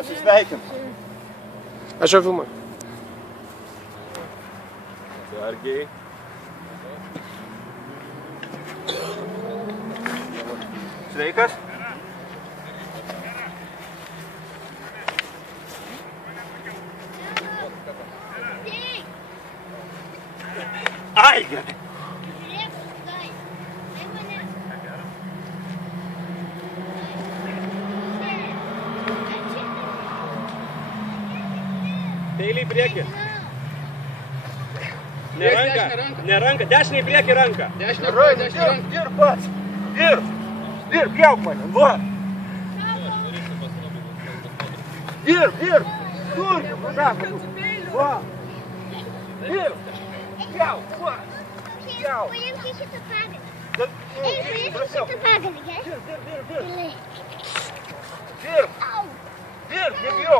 Pasisveikint. Aš jau filmuoju. Atsargiai. Sveikas. Ai, gerai. Peilį į priekį. Ne ranką. Ne ranką. Dešinį į priekį ranką. Dešinį ranką. Dirb pats. Dirb. Dirb, pjauk mane. Va. Dirb. Durkiu, padaku. Va. Dirb. Pjauk. Va. Pjauk. Paimk šitą pagalį. Paimk šitą pagalį, gerai? Dirb. Dirb, nebijok.